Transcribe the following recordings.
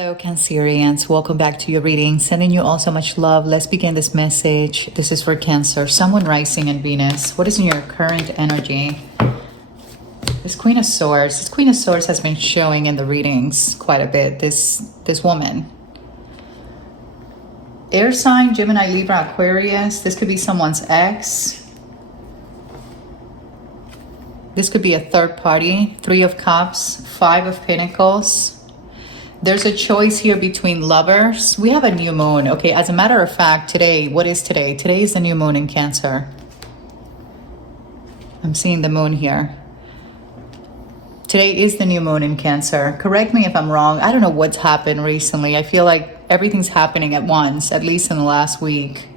Hello, Cancerians. Welcome back to your reading. Sending you all so much love. Let's begin this message. This is for Cancer. Someone rising in Venus. What is in your current energy? This Queen of Swords. This Queen of Swords has been showing in the readings quite a bit. This woman. Air sign, Gemini, Libra, Aquarius. This could be someone's ex. This could be a third party. 3 of Cups, 5 of Pentacles. There's a choice here between lovers. We have a new moon. Okay, as a matter of fact, today, what is today? Today is the new moon in Cancer. I'm seeing the moon here. Today is the new moon in Cancer. Correct me if I'm wrong. I don't know what's happened recently. I feel like everything's happening at once, at least in the last week.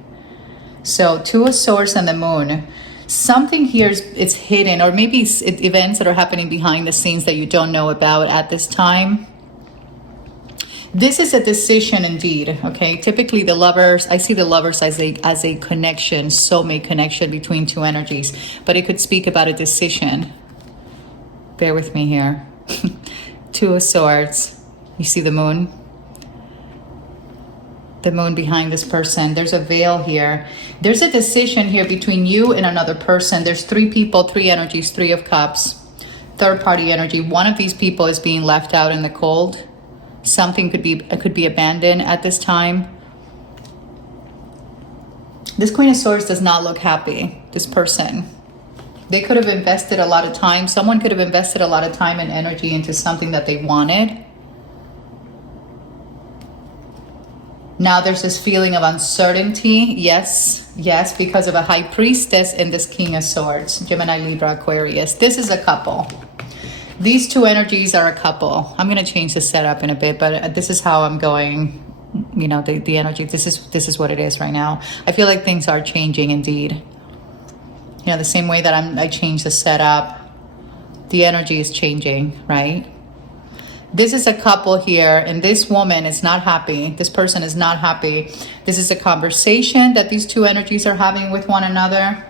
So 2 of Swords and the moon. Something here is hidden, or maybe it's events that are happening behind the scenes that you don't know about at this time. This is a decision indeed, okay? Typically the lovers, I see the lovers as a connection, soulmate connection between 2 energies, but it could speak about a decision. Bear with me here. 2 of Swords. You see the moon? The moon behind this person. There's a veil here. There's a decision here between you and another person. There's 3 people, 3 energies, 3 of Cups. Third party energy. One of these people is being left out in the cold. Something could be abandoned at this time. This Queen of Swords does not look happy, this person. They could have invested a lot of time. Someone could have invested a lot of time and energy into something that they wanted. Now there's this feeling of uncertainty. Yes, because of a High Priestess and this King of Swords. Gemini, Libra, Aquarius. This is a couple. These 2 energies are a couple. I'm going to change the setup in a bit, but this is how I'm going, you know, the energy. This is what it is right now. I feel like things are changing indeed. You know, the same way that I changed the setup, the energy is changing, right? This is a couple here, and this woman is not happy. This person is not happy. This is a conversation that these 2 energies are having with one another.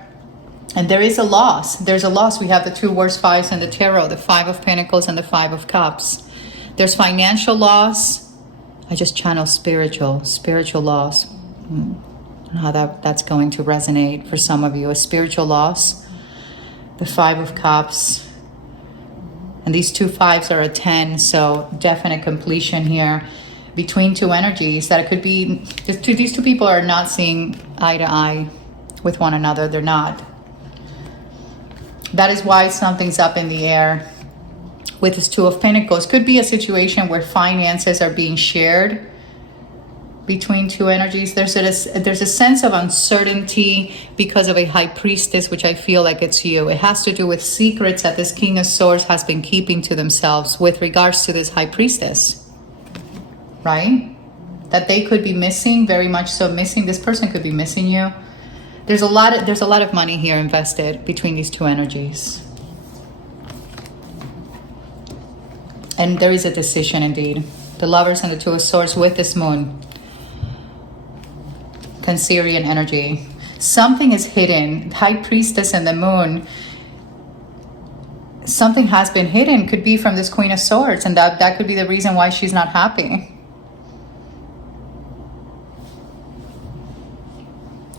And there is a loss. There's a loss. We have the 2 worst 5s in the tarot, the 5 of Pentacles and the 5 of Cups. There's financial loss. I just channel spiritual loss. I don't know how that's going to resonate for some of you. A spiritual loss. The 5 of Cups. And these 2 5s are a 10, so definite completion here between 2 energies. That it could be, these 2 people are not seeing eye to eye with one another. They're not. That is why something's up in the air with this 2 of Pentacles. Could be a situation where finances are being shared between 2 energies. There's a sense of uncertainty because of a High Priestess, which I feel like it's you. It has to do with secrets that this King of Swords has been keeping to themselves with regards to this High Priestess, right? That they could be missing, very much so missing. This person could be missing you. There's a lot of money here invested between these 2 energies. And there is a decision indeed. The lovers and the 2 of Swords with this moon. Cancerian energy. Something is hidden. High Priestess and the moon. Something has been hidden. Could be from this Queen of Swords. And that could be the reason why she's not happy.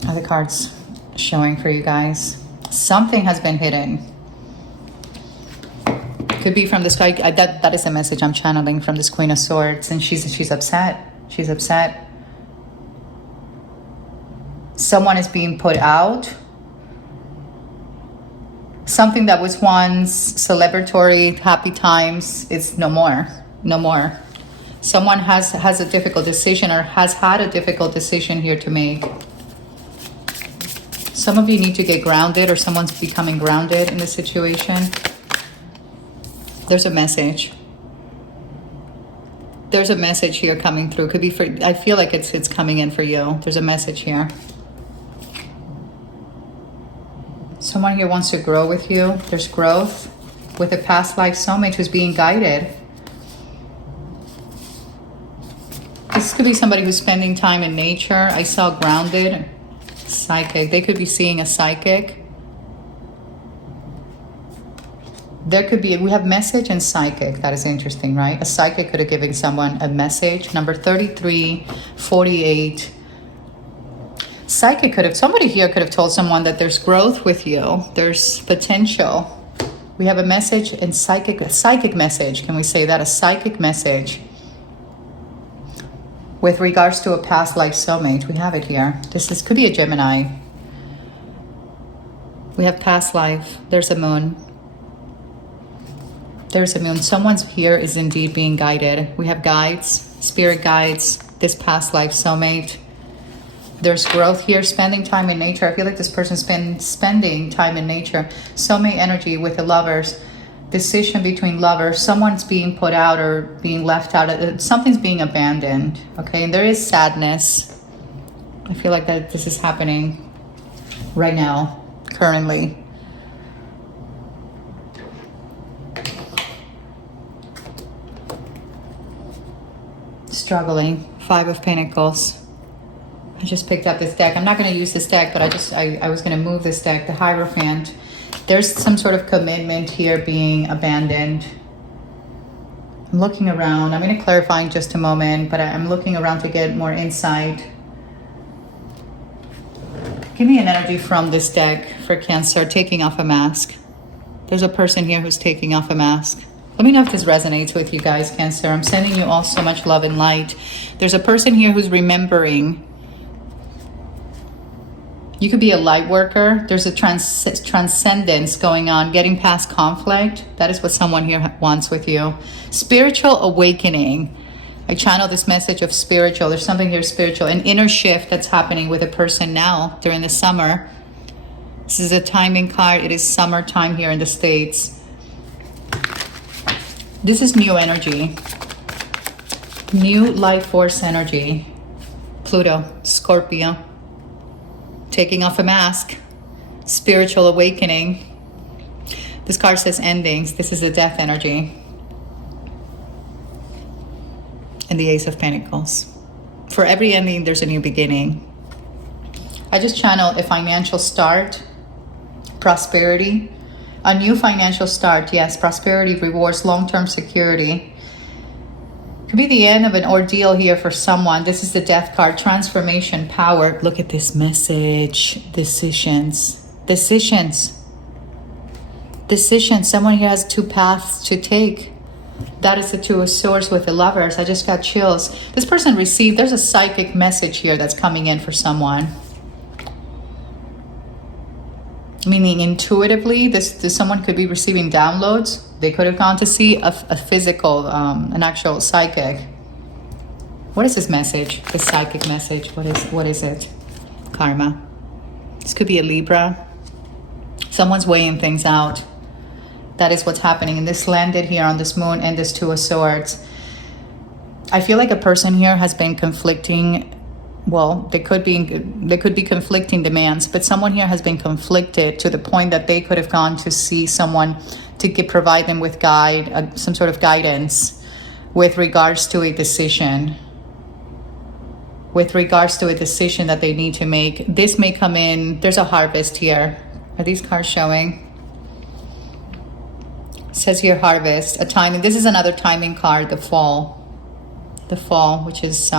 Other cards showing for you guys. Something has been hidden. Could be from this guy. That is a message I'm channeling from this Queen of Swords, and she's upset. She's upset. Someone is being put out. Something that was once celebratory, happy times, is no more. No more. Someone has a difficult decision, or has had a difficult decision here to make. Some of you need to get grounded, or someone's becoming grounded in the situation. There's a message. There's a message here coming through. Could be for, I feel like it's coming in for you. There's a message here. Someone here wants to grow with you. There's growth with a past life soulmate who's being guided. This could be somebody who's spending time in nature. I saw grounded. Psychic. They could be seeing a psychic. There could be, we have message and psychic. That is interesting, right? A psychic could have given someone a message. Number 33, 48. Psychic could have, somebody here could have told someone that there's growth with you. There's potential. We have a message and a psychic message. Can we say that? A psychic message. With regards to a past life soulmate. We have it here. This could be a Gemini. We have past life. There's a moon. There's a moon. Someone's here is indeed being guided. We have guides, spirit guides, this past life soulmate. There's growth here, spending time in nature. I feel like this person's been spending time in nature. Soulmate energy with the lovers. Decision between lovers. Someone's being put out or being left out. Something's being abandoned. Okay, and there is sadness. I feel like that this is happening right now, currently. Struggling. 5 of Pentacles. I just picked up this deck. I'm not going to use this deck, but I was going to move this deck. The Hierophant. There's some sort of commitment here being abandoned. I'm looking around. I'm going to clarify in just a moment, but I'm looking around to get more insight. Give me an energy from this deck for Cancer. Taking off a mask. There's a person here who's taking off a mask. Let me know if this resonates with you guys, Cancer. I'm sending you all so much love and light. There's a person here who's remembering. You could be a light worker. There's a transcendence going on, getting past conflict. That is what someone here wants with you. Spiritual awakening. I channel this message of spiritual. There's something here spiritual. An inner shift that's happening with a person now during the summer. This is a timing card. It is summertime here in the States. This is new energy. New life force energy. Pluto, Scorpio. Taking off a mask. Spiritual awakening. This card says endings. This is a death energy. And the Ace of Pentacles. For every ending, there's a new beginning. I just channeled a financial start. Prosperity. A new financial start. Yes, prosperity, rewards, long-term security. Could be the end of an ordeal here for someone. This is the Death card. Transformation, power. Look at this message. Decisions. Decisions. Decisions. Someone here has 2 paths to take. That is the 2 of Swords with the Lovers. I just got chills. This person received, there's a psychic message here that's coming in for someone. Meaning intuitively, this someone could be receiving downloads. They could have gone to see a physical, an actual psychic. What is this message? This psychic message. What is it? Karma. This could be a Libra. Someone's weighing things out. That is what's happening. And this landed here on this moon and this 2 of Swords. I feel like a person here has been conflicting. Well, they could be conflicting demands, but someone here has been conflicted to the point that they could have gone to see someone to provide them with some sort of guidance with regards to a decision. With regards to a decision that they need to make. This may come in. There's a harvest here. Are these cards showing? It says here harvest, a timing. This is another timing card, the fall. The fall, which is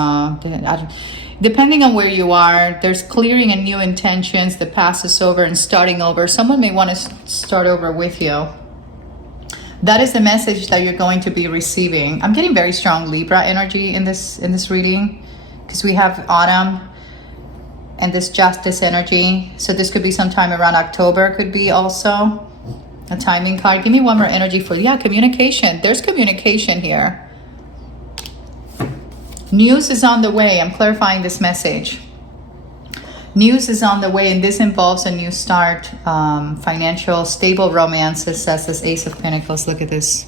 depending on where you are, there's clearing and new intentions. The past is over and starting over. Someone may want to start over with you. That is the message that you're going to be receiving. I'm getting very strong Libra energy in this reading because we have autumn and this justice energy. So this could be sometime around October. Could be also a timing card. Give me one more energy for, communication. There's communication here. News is on the way. I'm clarifying this message. News is on the way, and this involves a new start. Financial, stable romances, says this Ace of Pentacles. Look at this.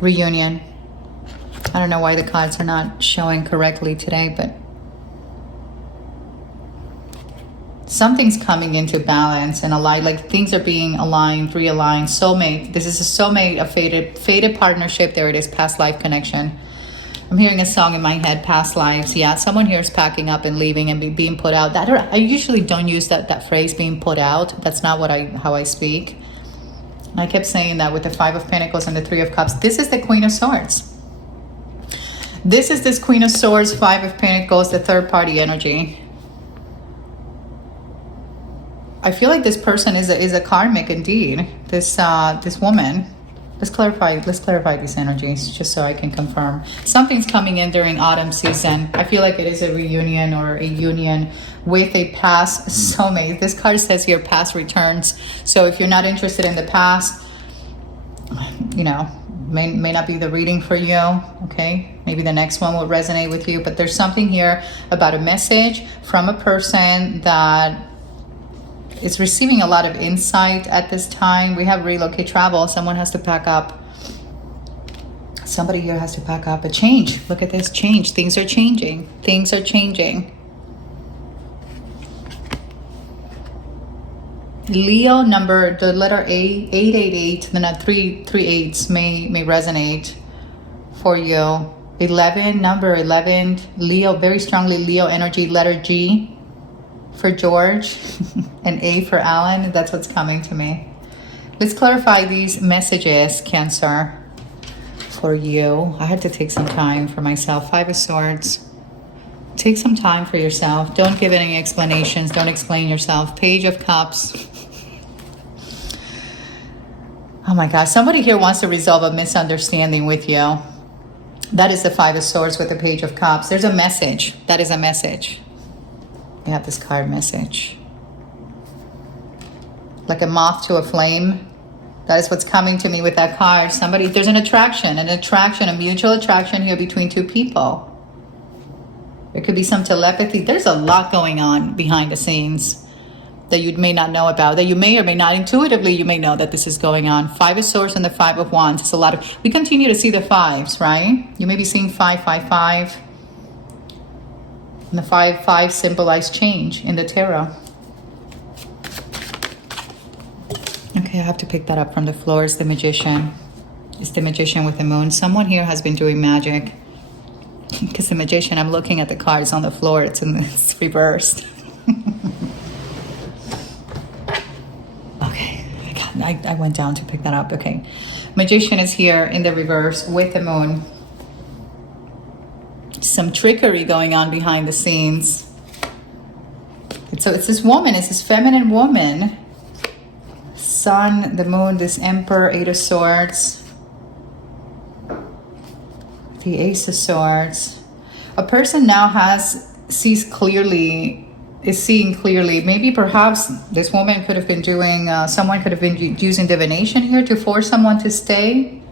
Reunion. I don't know why the cards are not showing correctly today, but something's coming into balance and aligned, like things are being aligned, realigned. Soulmate. This is a soulmate, a fated partnership. There it is, past life connection. I'm hearing a song in my head, past lives. Yeah, someone here is packing up and leaving and being put out. I usually don't use that phrase, being put out. That's not how I speak. I kept saying that with the Five of Pentacles and the Three of Cups. This is the Queen of Swords. This is this Queen of Swords, Five of Pentacles, the third party energy. I feel like this person is a karmic indeed. This woman. Let's clarify these energies just so I can confirm. Something's coming in during autumn season. I feel like it is a reunion or a union with a past soulmate. This card says here past returns. So if you're not interested in the past, you know, may not be the reading for you. Okay, maybe the next one will resonate with you. But there's something here about a message from a person that is receiving a lot of insight at this time. We have relocate, travel. Someone has to pack up. Somebody here has to pack up. A change. Look at this change. Things are changing. Things are changing. Leo number, the letter A, 888, then three eights may resonate for you. 11, number 11, Leo, very strongly Leo energy, letter G for George and A for Alan. That's what's coming to me. Let's clarify these messages, Cancer, for you. I had to take some time for myself. Five of Swords. Take some time for yourself. Don't give any explanations. Don't explain yourself. Page of Cups. Oh my gosh. Somebody here wants to resolve a misunderstanding with you. That is the Five of Swords with the Page of Cups. There's a message. That is a message. You have this card, message. Like a moth to a flame. That is what's coming to me with that card. Somebody, there's an attraction, a mutual attraction here between two people. There could be some telepathy. There's a lot going on behind the scenes that you may not know about, that you may or may not intuitively, you may know that this is going on. Five of Swords and the Five of Wands. It's a lot of, we continue to see the fives, right? You may be seeing 555. And the 5 symbolize change in the tarot. Okay, I have to pick that up from the floor. It's the Magician. It's the Magician with the Moon. Someone here has been doing magic. Because the Magician, I'm looking at the cards on the floor. It's reversed. Okay, I went down to pick that up. Okay, Magician is here in the reverse with the Moon. Some trickery going on behind the scenes. So it's this woman, it's this feminine woman. Sun, the Moon, this Emperor, Eight of Swords. The Ace of Swords. A person now sees clearly, is seeing clearly. Maybe perhaps this woman could have been doing, someone could have been using divination here to force someone to stay.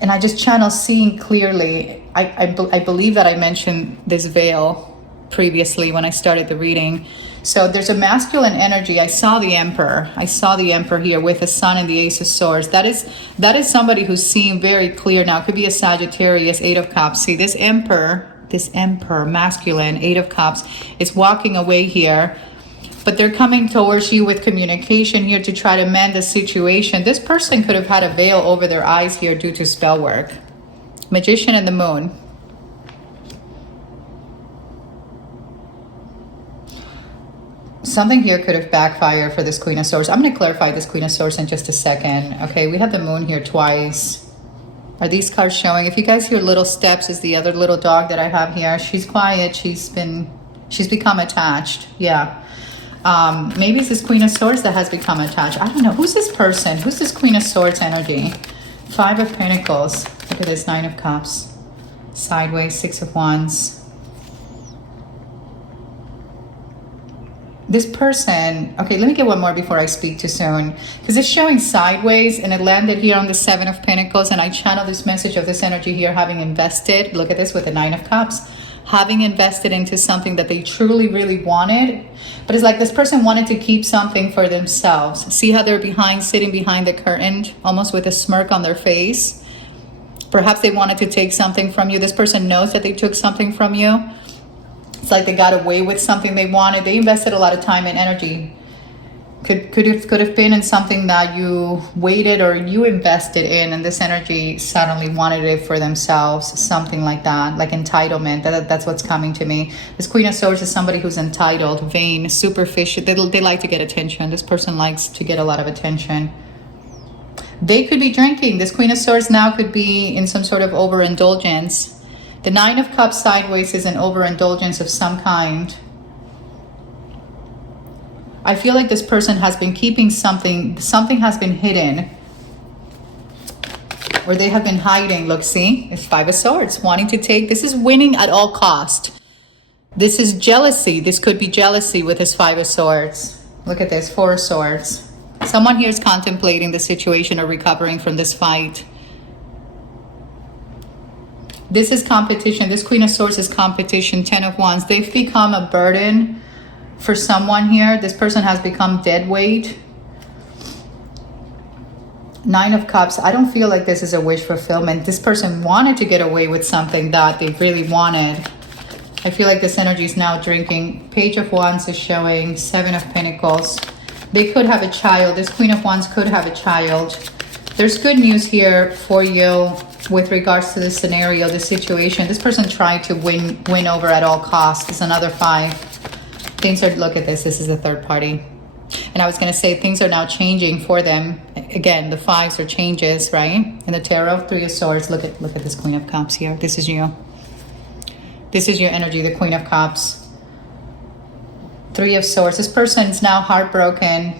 And I just channel seeing clearly. I believe that I mentioned this veil previously when I started the reading. So there's a masculine energy. I saw the Emperor. I saw the Emperor here with the Sun and the Ace of Swords. That is somebody who's seeing very clear now. It could be a Sagittarius, Eight of Cups. See, this Emperor, masculine, Eight of Cups, is walking away here. But they're coming towards you with communication here to try to mend the situation. This person could have had a veil over their eyes here due to spell work. Magician and the Moon. Something here could have backfired for this Queen of Swords. I'm going to clarify this Queen of Swords in just a second. Okay, we have the Moon here twice. Are these cards showing? If you guys hear little steps, is the other little dog that I have here. She's quiet. She's become attached. Yeah. Maybe it's this Queen of Swords that has become attached. I don't know. Who's this person? Who's this Queen of Swords energy? Five of Pentacles. Look at this, Nine of Cups. Sideways, Six of Wands. This person, okay, let me get one more before I speak too soon. Because it's showing sideways and it landed here on the Seven of Pentacles. And I channel this message of this energy here having invested. Look at this with the Nine of Cups. Having invested into something that they truly, really wanted. But it's like this person wanted to keep something for themselves. See how they're sitting behind the curtain, almost with a smirk on their face. Perhaps they wanted to take something from you. This person knows that they took something from you. It's like they got away with something they wanted. They invested a lot of time and energy Could have been in something that you waited or you invested in, and this energy suddenly wanted it for themselves, something like that, like entitlement. That's what's coming to me. This Queen of Swords is somebody who's entitled, vain, superficial. They like to get attention. This person likes to get a lot of attention. They could be drinking. This Queen of Swords now could be in some sort of overindulgence. The Nine of Cups sideways is an overindulgence of some kind. I feel like this person has been keeping something has been hidden, or they have been hiding. Look, see, it's Five of Swords, wanting to take. This is winning at all cost. This is jealousy. This could be jealousy with this Five of Swords. Look at this, Four of Swords. Someone here is contemplating the situation or recovering from this fight. This is competition. This Queen of Swords is competition. Ten of Wands. They've become a burden for someone here. This person has become dead weight. Nine of Cups. I don't feel like this is a wish fulfillment. This person wanted to get away with something that they really wanted. I feel like this energy is now drinking. Page of Wands is showing. Seven of Pentacles. They could have a child. This Queen of Wands could have a child. There's good news here for you with regards to this scenario, this situation. This person tried to win over at all costs. It's another five. Things are, look at this, this is the third party. And I was going to say things are now changing for them. Again, the fives are changes, right? In the tarot, Three of Swords. Look at this Queen of Cups here. This is you. This is your energy, the Queen of Cups. Three of Swords. This person's now heartbroken.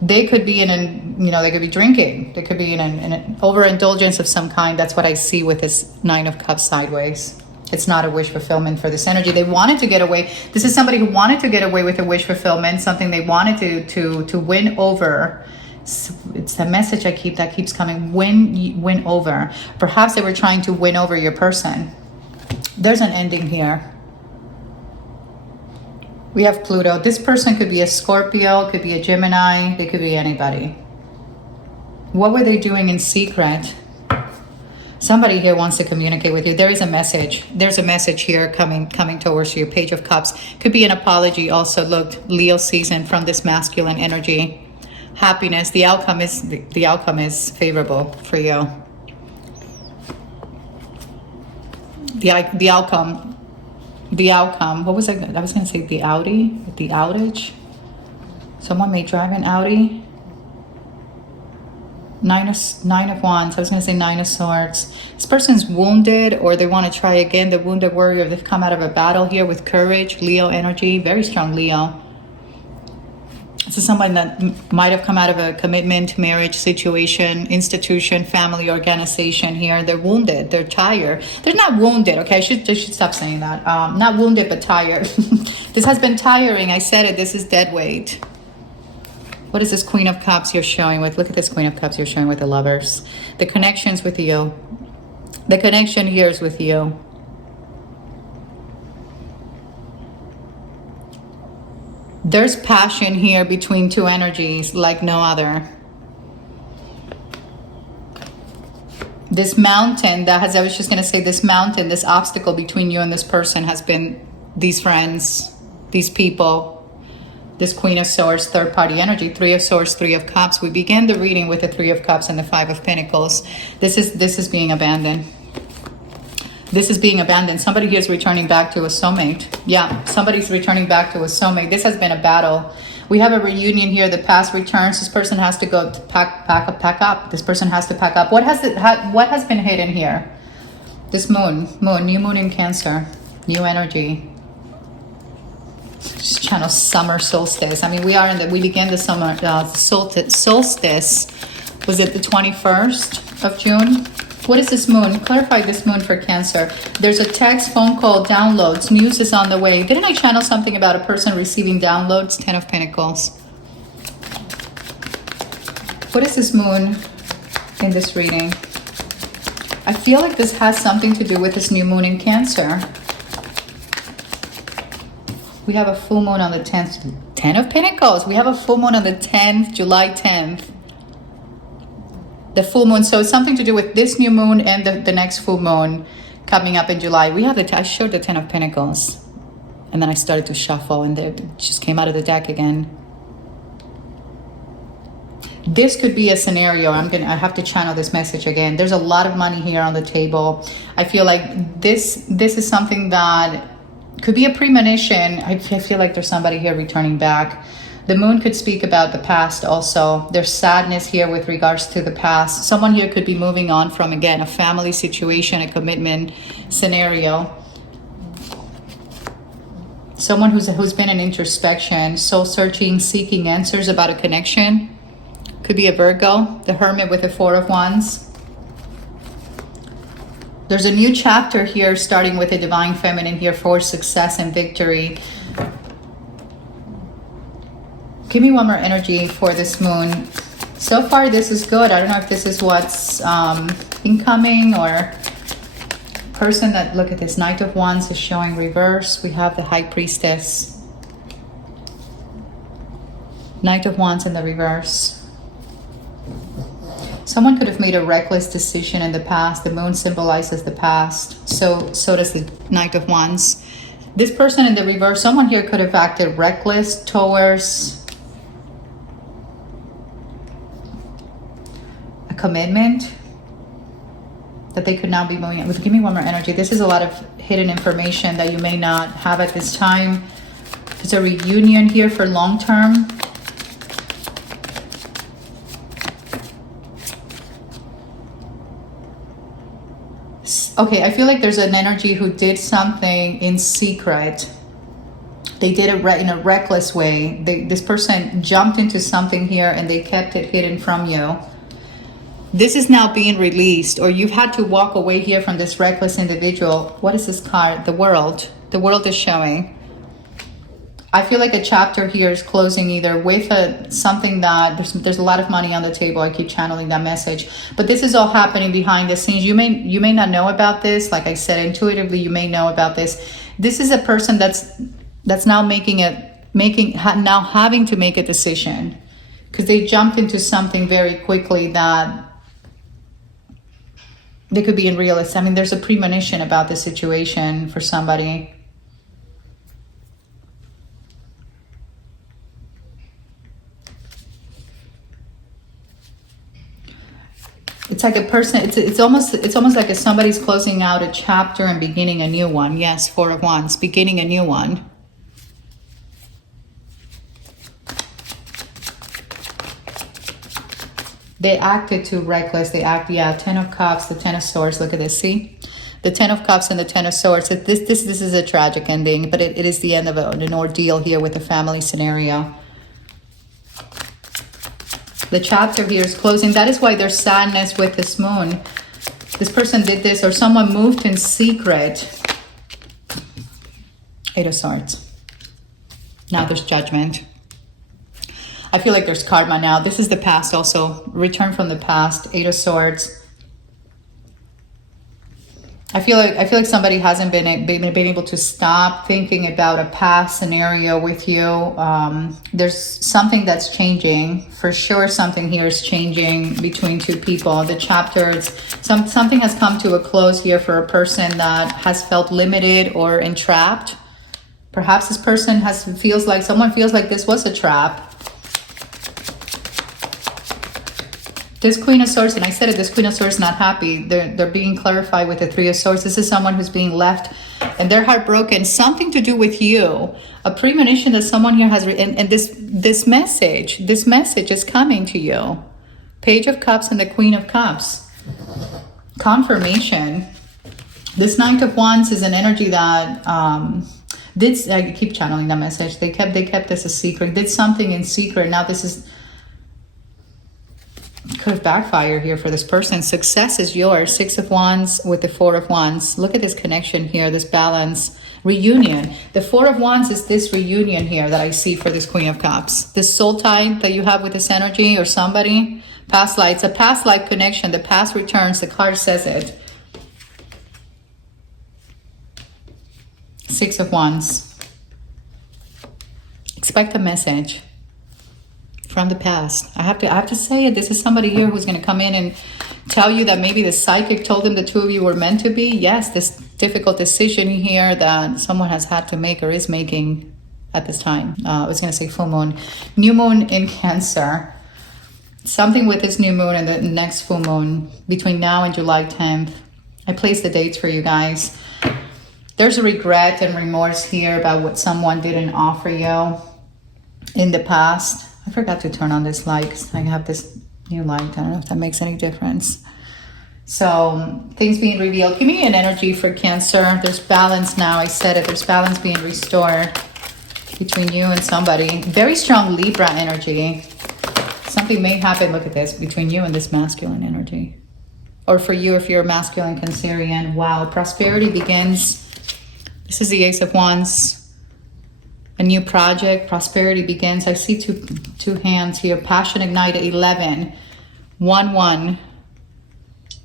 They could be in an, they could be drinking. They could be in an overindulgence of some kind. That's what I see with this Nine of Cups sideways. It's not a wish fulfillment for this energy. They wanted to get away. This is somebody who wanted to get away with a wish fulfillment, something they wanted to win over. It's the message that keeps coming. Win over. Perhaps they were trying to win over your person. There's an ending here. We have Pluto. This person could be a Scorpio, could be a Gemini. They could be anybody. What were they doing in secret? Somebody here wants to communicate with you. There is a message. There's a message here coming towards you. Page of Cups. Could be an apology also. Look, Leo season from this masculine energy. Happiness. The outcome is favorable for you. The outcome. What was I was going to say the outage. Someone may drive an Audi. Nine of Wands. I was going to say Nine of Swords. This person's wounded, or they want to try again. The wounded warrior. They've come out of a battle here with courage. Leo energy. Very strong Leo. This is someone that might have come out of a commitment, marriage situation, institution, family organization here. They're wounded. They're tired. They're not wounded. Okay, I should stop saying that. Not wounded, but tired. This has been tiring. I said it. This is dead weight. What is this Queen of Cups you're showing with? Look at this Queen of Cups you're showing with the Lovers. The connection's with you. The connection here is with you. There's passion here between two energies like no other. This mountain this mountain, this obstacle between you and this person has been these friends, these people. This Queen of Swords, third party energy, Three of Swords, Three of Cups. We began the reading with the Three of Cups and the Five of Pentacles. This is being abandoned. This is being abandoned. Somebody here is returning back to a soulmate. Yeah, somebody's returning back to a soulmate. This has been a battle. We have a reunion here. The past returns. This person has to go to pack up. This person has to pack up. What has been hidden here? This moon, new moon in Cancer, new energy. Just channel summer solstice. I mean, we began the summer solstice. Was it the 21st of June? What is this moon? Clarify this moon for Cancer. There's a text, phone call, downloads. News is on the way. Didn't I channel something about a person receiving downloads? 10 of Pentacles. What is this moon in this reading? I feel like this has something to do with this new moon in Cancer. We have a full moon on the 10th. 10 of Pentacles. We have a full moon on the 10th, July 10th. The full moon. So it's something to do with this new moon and the next full moon coming up in July. We have I showed the 10 of Pentacles. And then I started to shuffle and it just came out of the deck again. This could be a scenario. I have to channel this message again. There's a lot of money here on the table. I feel like this is something that could be a premonition. I feel like there's somebody here returning back. The moon could speak about the past also. There's sadness here with regards to the past. Someone here could be moving on from, again, a family situation, a commitment scenario. Someone who's been in introspection, soul searching, seeking answers about a connection. Could be a Virgo, the Hermit with the Four of Wands. There's a new chapter here starting with the Divine Feminine here for success and victory. Give me one more energy for this moon. So far, this is good. I don't know if this is what's incoming or person that, look at this, Knight of Wands is showing reverse. We have the High Priestess. Knight of Wands in the reverse. Someone could have made a reckless decision in the past. The moon symbolizes the past. So does the Knight of Wands. This person in the reverse, someone here could have acted reckless towards a commitment that they could now be moving with. Give me one more energy. This is a lot of hidden information that you may not have at this time. There's a reunion here for long term. Okay, I feel like there's an energy who did something in secret. They did it in a reckless way. This person jumped into something here and they kept it hidden from you. This is now being released, or you've had to walk away here from this reckless individual. What is this card? The World. The World is showing. I feel like a chapter here is closing either with something that there's a lot of money on the table. I keep channeling that message, but this is all happening behind the scenes. You may not know about this. Like I said, intuitively, you may know about this. This is a person that's now now having to make a decision because they jumped into something very quickly that they could be in realist. I mean, there's a premonition about the situation for somebody. It's like a person, it's almost like if somebody's closing out a chapter and beginning a new one. Yes, Four of Wands, beginning a new one. They acted too reckless. Yeah, Ten of Cups, the Ten of Swords. Look at this, see? The Ten of Cups and the Ten of Swords. This is a tragic ending, but it is the end of an ordeal here with the family scenario. The chapter here is closing. That is why there's sadness with this moon. This person did this, or someone moved in secret. Eight of Swords. Now there's judgment. I feel like there's karma now. This is the past also. Return from the past. Eight of Swords. I feel like somebody hasn't been able to stop thinking about a past scenario with you. There's something that's changing. For sure, something here is changing between two people. The chapters, something has come to a close here for a person that has felt limited or entrapped. Perhaps this person feels like this was a trap. This Queen of Swords, and I said it, this Queen of Swords not happy. They're being clarified with the Three of Swords. This is someone who's being left and they're heartbroken. Something to do with you. A premonition that someone here has, and this message is coming to you. Page of Cups and the Queen of Cups. Confirmation. This Knight of Wands is an energy that I keep channeling that message. They kept this a secret. Did something in secret. Now this is could have backfired here for this person. Success is yours. Six of Wands with the Four of Wands. Look at this connection here, this balance. Reunion. The Four of Wands is this reunion here that I see for this Queen of Cups. This soul tie that you have with this energy or somebody. Past life. It's a past life connection. The past returns. The card says it. Six of Wands. Expect a message from the past. I have to say it. This is somebody here who's going to come in and tell you that maybe the psychic told them the two of you were meant to be. Yes, this difficult decision here that someone has had to make or is making at this time. I was going to say full moon. New moon in Cancer. Something with this new moon and the next full moon between now and July 10th. I placed the dates for you guys. There's a regret and remorse here about what someone didn't offer you in the past. I forgot to turn on this light because I have this new light. I don't know if that makes any difference. So things being revealed. Give me an energy for Cancer. There's balance now. I said it. There's balance being restored between you and somebody. Very strong Libra energy. Something may happen, look at this, between you and this masculine energy. Or for you if you're a masculine Cancerian. Wow, prosperity begins. This is the Ace of Wands. A new project, prosperity begins. I see two hands here. Passion ignited, 11. 1-1.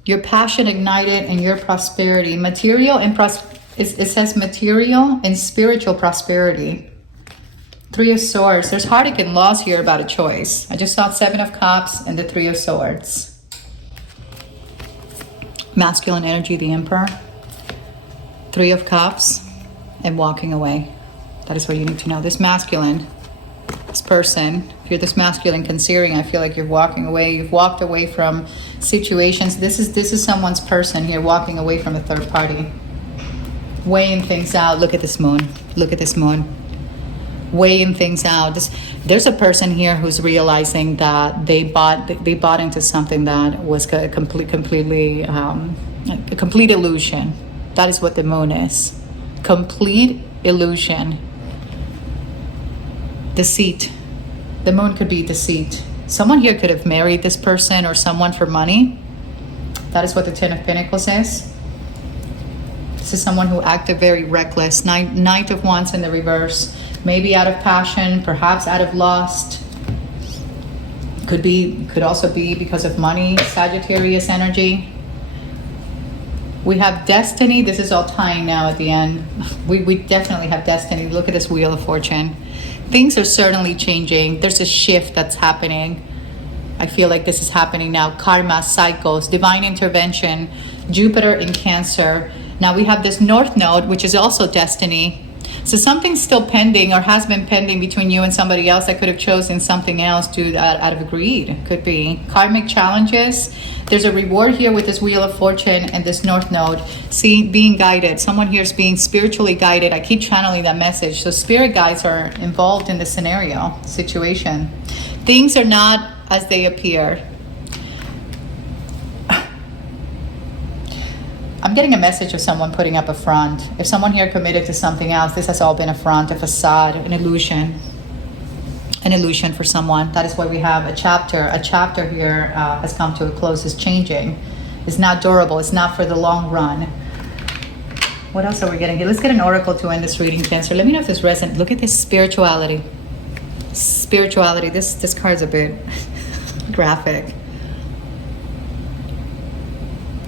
Your passion ignited and your prosperity. Material and it says material and spiritual prosperity. 3 of Swords. There's heartache and loss here about a choice. I just saw 7 of Cups and the 3 of Swords. Masculine energy, the Emperor. 3 of Cups and walking away. That is what you need to know. This masculine, this person, if you're this masculine Cancerian, I feel like you're walking away. You've walked away from situations. This is someone's person here walking away from a third party. Weighing things out. Look at this moon. Look at this moon. Weighing things out. There's a person here who's realizing that they bought into something that was a complete illusion. That is what the moon is. Complete illusion. Deceit. The moon could be deceit. Someone here could have married this person or someone for money. That is what the 10 of Pentacles is. This is someone who acted very reckless. Knight of Wands in the reverse. Maybe out of passion, perhaps out of lust. Could also be because of money. Sagittarius energy. We have destiny. This is all tying now at the end. We definitely have destiny. Look at this Wheel of Fortune. Things are certainly changing. There's a shift that's happening. I feel like this is happening now. Karma, cycles, divine intervention, Jupiter in Cancer. Now we have this North Node, which is also destiny. So something's still pending or has been pending between you and somebody else that could have chosen something else out of greed. Could be karmic challenges. There's a reward here with this Wheel of Fortune and this North Node. See, being guided. Someone here is being spiritually guided. I keep channeling that message. So spirit guides are involved in the scenario, situation. Things are not as they appear. I'm getting a message of someone putting up a front. If someone here committed to something else, this has all been a front, a facade, an illusion. An illusion for someone. That is why we have a chapter. A chapter here has come to a close. It's changing. It's not durable. It's not for the long run. What else are we getting here? Let's get an oracle to end this reading, Cancer. Let me know if this resonates. Look at this spirituality. Spirituality. This card's a bit graphic.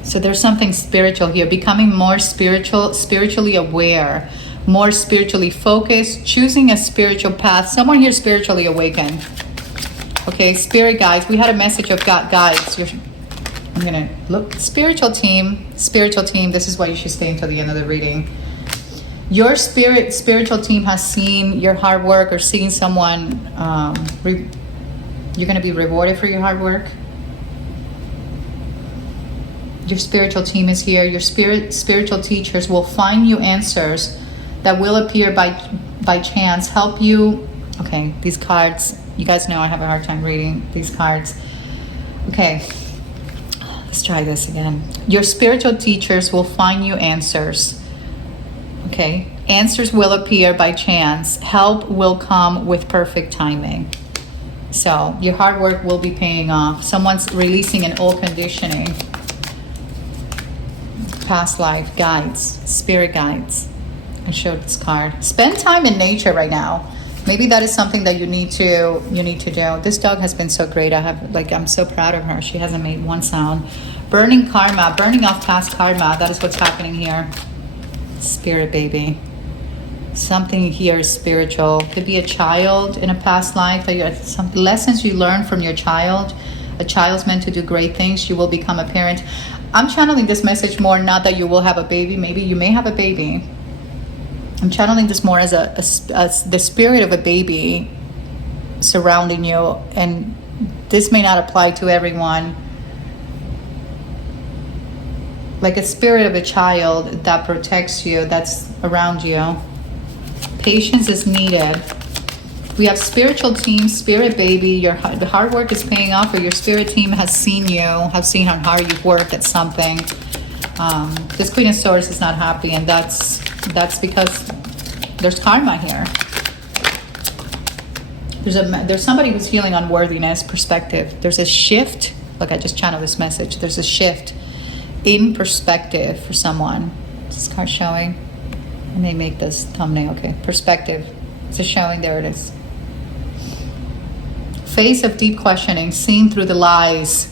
So there's something spiritual here, becoming more spiritually aware, more spiritually focused, choosing a spiritual path. Someone here spiritually awakened. Okay, spirit guides. We had a message of God guides. I'm gonna look. Spiritual team. This is why you should stay until the end of the reading. Your spiritual team has seen your hard work or seen someone. You're gonna be rewarded for your hard work. Your spiritual team is here. Your spiritual teachers will find you answers that will appear by chance, help you. Okay, these cards, you guys know I have a hard time reading these cards. Okay, let's try this again. Your spiritual teachers will find you answers. Okay, answers will appear by chance. Help will come with perfect timing. So your hard work will be paying off. Someone's releasing an old conditioning. Past life guides, spirit guides. I showed this card. Spend time in nature right now. Maybe that is something that you need to do. This dog has been so great. I'm so proud of her. She hasn't made one sound. Burning karma, burning off past karma. That is what's happening here. Spirit baby. Something here is spiritual. Could be a child in a past life. Some lessons you learned from your child. A child's meant to do great things. You will become a parent. I'm channeling this message more, not that you will have a baby. Maybe you may have a baby. I'm channeling this more as the spirit of a baby surrounding you and This may not apply to everyone. Like a spirit of a child that protects you, that's around you. Patience is needed. We have spiritual team, spirit baby. The hard work is paying off, or your spirit team has seen you, have seen how hard you've worked at something. This Queen of Swords is not happy, and that's because there's karma here. There's somebody who's feeling unworthiness, perspective. There's a shift. Look, I just channeled this message. There's a shift in perspective for someone. Is this card showing? I may make this thumbnail. Okay, perspective. It's a showing. There it is. Phase of deep questioning, seeing through the lies.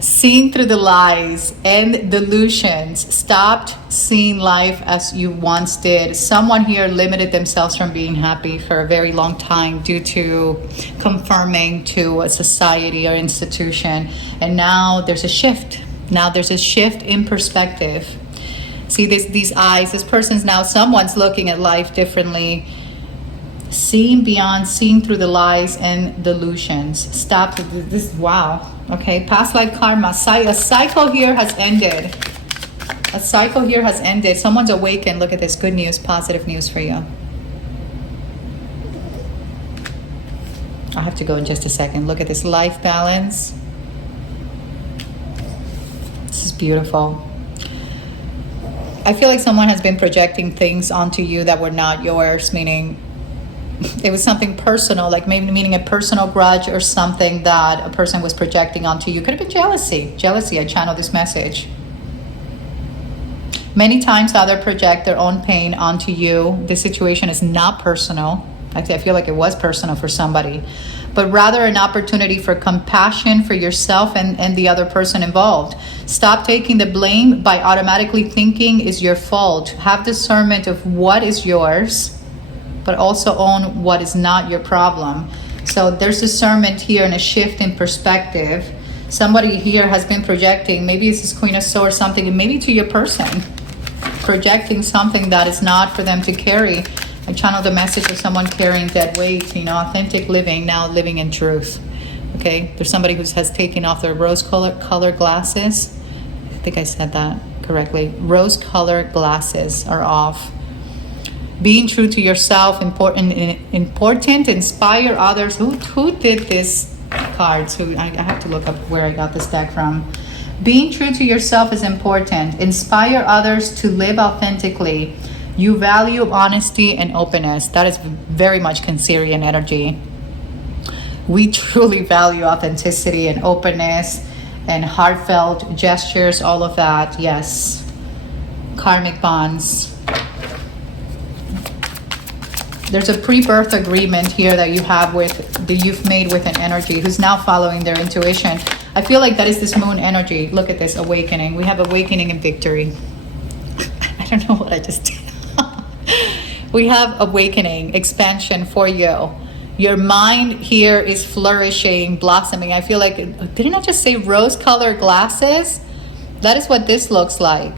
Seeing through the lies and delusions. Stopped seeing life as you once did. Someone here limited themselves from being happy for a very long time due to conforming to a society or institution. And now there's a shift. Now there's a shift in perspective. See these eyes. This person's now, someone's looking at life differently. Seeing beyond, seeing through the lies and delusions. Stop this. Wow. Okay, past life karma. A cycle here has ended. A cycle here has ended. Someone's awakened. Look at this. Good news, positive news for you. I have to go in just a second. Look at this. Life balance. This is beautiful. I feel like someone has been projecting things onto you that were not yours, meaning it was something personal, like maybe meaning a personal grudge or something that a person was projecting onto you. Could have been jealousy. Jealousy, I channeled this message. Many times others project their own pain onto you. This situation is not personal. Actually, I feel like it was personal for somebody, but rather an opportunity for compassion for yourself and the other person involved. Stop taking the blame by automatically thinking is your fault. Have discernment of what is yours, but also own what is not your problem. So there's discernment here and a shift in perspective. Somebody here has been projecting, maybe it's this Queen of Swords, something, maybe to your person, projecting something that is not for them to carry. I channeled the message of someone carrying dead weight, authentic living, now living in truth. Okay, there's somebody who has taken off their rose-colored glasses. I think I said that correctly. Rose-colored glasses are off. Being true to yourself, important. Inspire others. Who did this cards? I have to look up where I got this deck from. Being true to yourself is important. Inspire others to live authentically. You value honesty and openness. That is very much Cancerian energy. We truly value authenticity and openness and heartfelt gestures, all of that. Yes. Karmic bonds. There's a pre-birth agreement here that you've made with an energy who's now following their intuition. I feel like that is this moon energy. Look at this, awakening. We have awakening and victory. I don't know what I just did. We have awakening, expansion for you. Your mind here is flourishing, blossoming. I feel like, didn't I just say rose-colored glasses? That is what this looks like.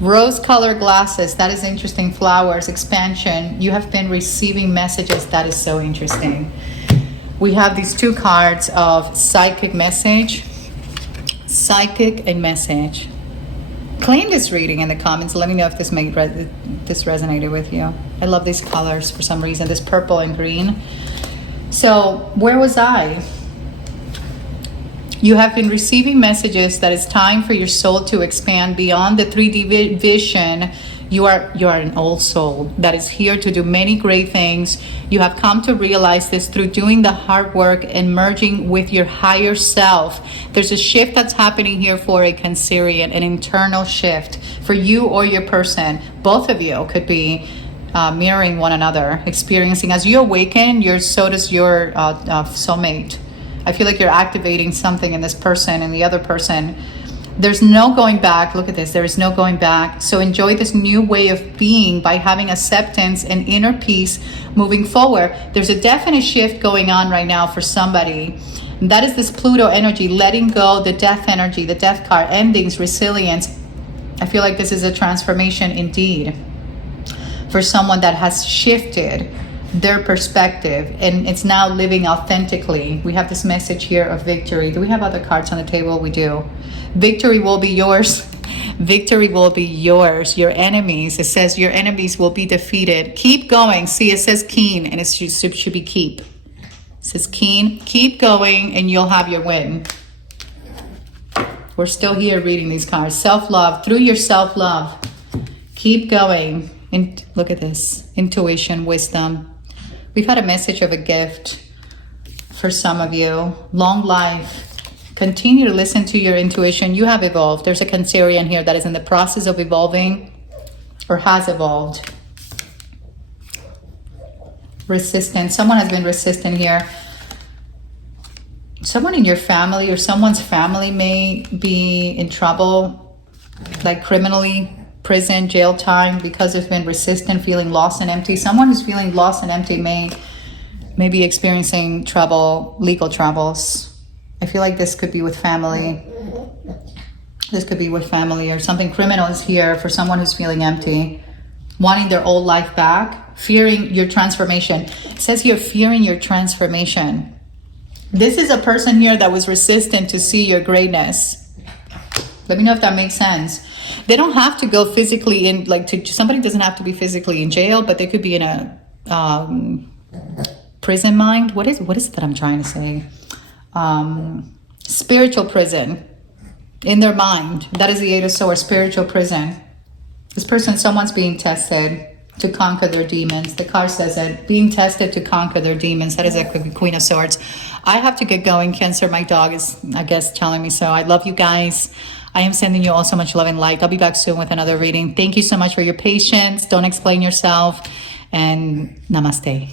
Rose-colored glasses, that is interesting. Flowers, expansion. You have been receiving messages. That is so interesting. We have these two cards of psychic message. Psychic and message. Claim this reading in the comments. Let me know if this resonated with you. I love these colors for some reason. This purple and green. So, where was I? You have been receiving messages that it's time for your soul to expand beyond the 3D vision. You are an old soul that is here to do many great things. You have come to realize this through doing the hard work and merging with your higher self. There's a shift that's happening here for a Cancerian, an internal shift for you or your person. Both of you could be mirroring one another, experiencing as you awaken. So does your soulmate. I feel like you're activating something in this person and the other person. There's no going back. Look at this. There is no going back. So enjoy this new way of being by having acceptance and inner peace moving forward. There's a definite shift going on right now for somebody. And that is this Pluto energy, letting go, the death energy, the death card, endings, resilience. I feel like this is a transformation indeed for someone that has shifted their perspective, and it's now living authentically. We have this message here of victory. Do we have other cards on the table? We do. Victory will be yours. Victory will be yours. Your enemies, it says your enemies will be defeated. Keep going. See, it says keen, and it should be keep. It says keen. Keep going, and you'll have your win. We're still here reading these cards. Self-love. Through your self-love. Keep going. And look at this. Intuition, wisdom. We've had a message of a gift for some of you. Long life. Continue to listen to your intuition. You have evolved. There's a Cancerian here that is in the process of evolving or has evolved. Resistant. Someone has been resistant here. Someone in your family or someone's family may be in trouble, like criminally, prison, jail time, because they've been resistant, feeling lost and empty. Someone who's feeling lost and empty may be experiencing trouble, legal troubles. I feel like this could be with family. This could be with family, or something criminal is here for someone who's feeling empty, wanting their old life back, fearing your transformation. It says here, fearing your transformation. This is a person here that was resistant to see your greatness. Let me know if that makes sense. They don't have to go physically in, like somebody doesn't have to be physically in jail, but they could be in a prison mind. What is it that I'm trying to say? Spiritual prison in their mind. That is the Eight of Swords, spiritual prison. This person, someone's being tested to conquer their demons. The card says it, being tested to conquer their demons. That is a Queen of Swords. I have to get going, Cancer. My dog is, I guess, telling me so. I love you guys. I am sending you all so much love and light. I'll be back soon with another reading. Thank you so much for your patience. Don't explain yourself. And namaste.